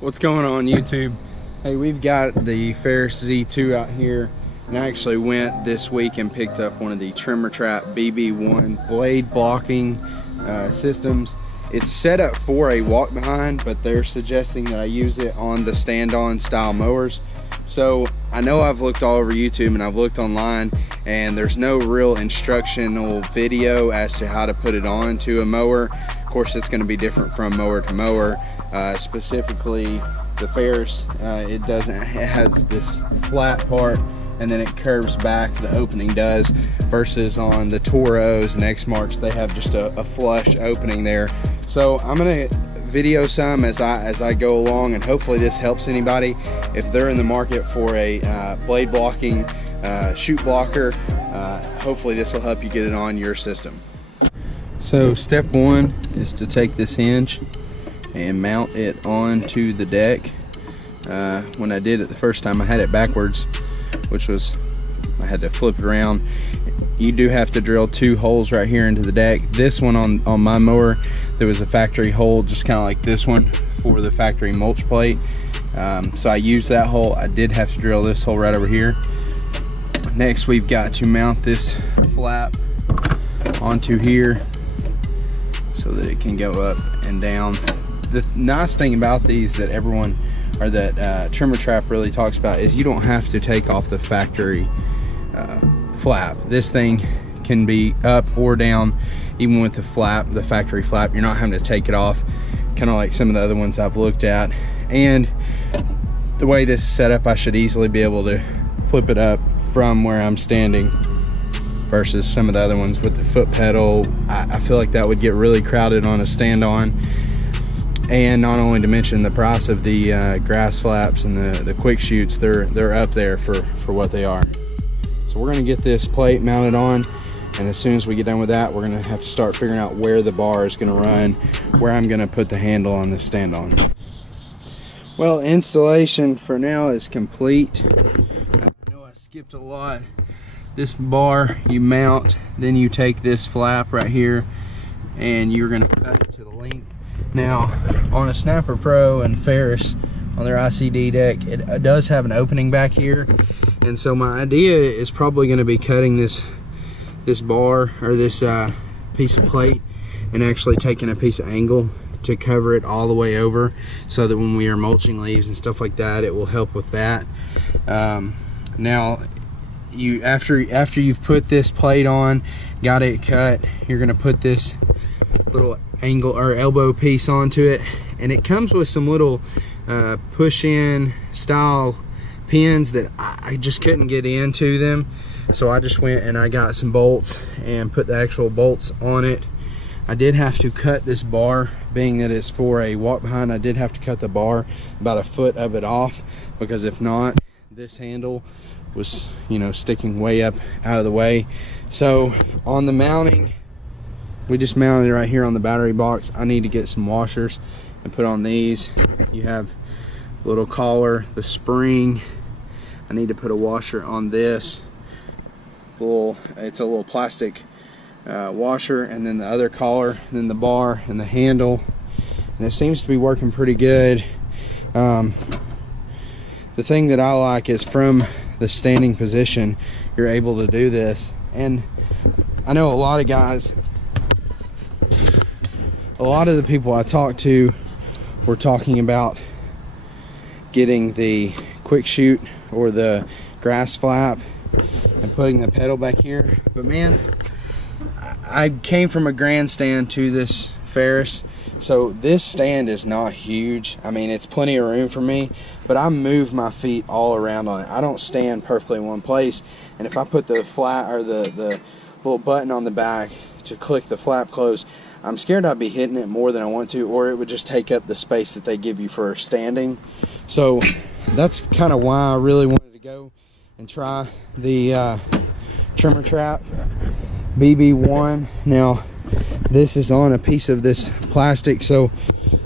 What's going on YouTube? Hey, we've got the Ferris Z2 out here, and I actually went this week and picked up one of the Trimmer Trap BB1 blade blocking systems. It's set up for a walk behind, but they're suggesting that I use it on the stand-on style mowers. So I know I've looked all over YouTube and I've looked online, and there's no real instructional video as to how to put it on to a mower. Of course, it's going to be different from mower to mower. Specifically the Ferris, it has this flat part and then it curves back, the opening does, versus on the Toros and X-Marks, they have just a flush opening there. So I'm gonna video some as I go along, and hopefully this helps anybody if they're in the market for a blade blocking chute blocker. Hopefully this will help you get it on your system. So step one is to take this hinge and mount it onto the deck. When I did it the first time, I had it backwards, which was, I had to flip it around. You do have to drill 2 holes right here into the deck. This one on my mower, there was a factory hole just kind of like this one for the factory mulch plate. So I used that hole. I did have to drill this hole right over here. Next, we've got to mount this flap onto here so that it can go up and down. The nice thing about these that everyone, or that Trimmer Trap really talks about, is you don't have to take off the factory flap. This thing can be up or down, even with the flap, the factory flap. You're not having to take it off, kind of like some of the other ones I've looked at. And the way this is set up, I should easily be able to flip it up from where I'm standing, versus some of the other ones with the foot pedal. I feel like that would get really crowded on a stand-on. And not only to mention the price of the grass flaps and the quick shoots, they're up there for what they are. So we're gonna get this plate mounted on, and as soon as we get done with that, we're gonna have to start figuring out where the bar is gonna run, where I'm gonna put the handle on the stand-on. Well, installation for now is complete. I know I skipped a lot. This bar you mount, then you take this flap right here and you're gonna cut it to the length. Now, on a Snapper Pro and Ferris, on their ICD deck, it does have an opening back here. And so my idea is probably going to be cutting this bar, or this piece of plate, and actually taking a piece of angle to cover it all the way over, so that when we are mulching leaves and stuff like that, it will help with that. Now, after you've put this plate on, got it cut, you're going to put this little angle or elbow piece onto it, and it comes with some little push-in style pins that I just couldn't get into them, so I just went and I got some bolts and put the actual bolts on it. I did have to cut this bar, being that it's for a walk behind. I did have to cut the bar about 1 foot of it off, because if not, this handle was, you know, sticking way up out of the way. So on the mounting, we just mounted it right here on the battery box. I need to get some washers and put on these. You have a little collar, the spring. I need to put a washer on this. It's a little plastic washer, and then the other collar, and then the bar and the handle. And it seems to be working pretty good. The thing that I like is from the standing position, you're able to do this. And I know a lot of guys, a lot of the people I talked to were talking about getting the quick shoot or the grass flap and putting the pedal back here. But man, I came from a grandstand to this Ferris, so this stand is not huge. I mean, it's plenty of room for me, but I move my feet all around on it. I don't stand perfectly in one place, and if I put the flat or the little button on the back to click the flap close, I'm scared I'd be hitting it more than I want to, or it would just take up the space that they give you for standing. So that's kind of why I really wanted to go and try the Trimmer Trap BB1. Now, this is on a piece of this plastic, so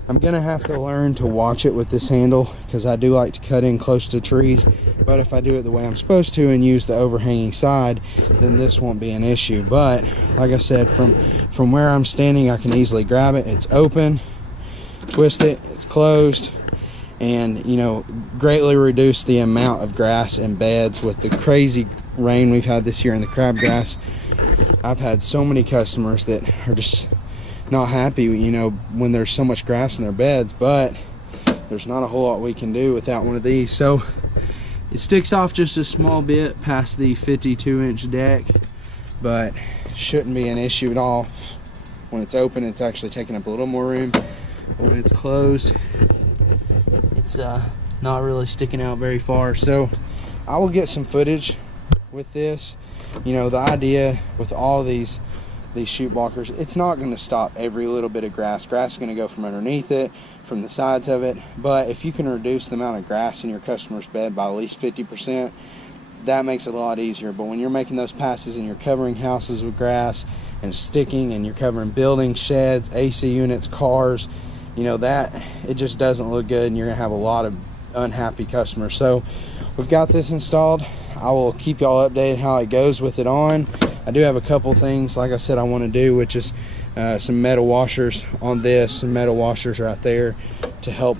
I'm gonna have to learn to watch it with this handle, because I do like to cut in close to trees. But if I do it the way I'm supposed to and use the overhanging side, then this won't be an issue. But like I said, from where I'm standing, I can easily grab it. It's open, twist it, it's closed, and you know, greatly reduce the amount of grass in beds. With the crazy rain we've had this year in the crabgrass, I've had so many customers that are just not happy, you know, when there's so much grass in their beds, but there's not a whole lot we can do without one of these. So it sticks off just a small bit past the 52-inch deck, but shouldn't be an issue at all. When it's open, it's actually taking up a little more room. But when it's closed, it's not really sticking out very far. So I will get some footage with this. You know, the idea with all these chute blockers, it's not going to stop every little bit of grass. Grass is going to go from underneath it, from the sides of it, but if you can reduce the amount of grass in your customer's bed by at least 50%, that makes it a lot easier. But when you're making those passes and you're covering houses with grass and sticking, and you're covering buildings, sheds, AC units, cars, you know, that it just doesn't look good, and you're gonna have a lot of unhappy customers. So we've got this installed. I will keep y'all updated how it goes with it on. I do have a couple things, like I said, I want to do, which is some metal washers on this, some metal washers right there to help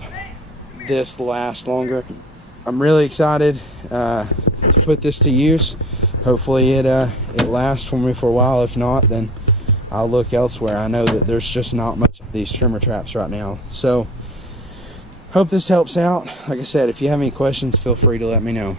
this last longer. I'm really excited to put this to use. Hopefully it lasts for me for a while. If not, then I'll look elsewhere. I know that there's just not much of these trimmer traps right now. So hope this helps out. Like I said, if you have any questions, feel free to let me know.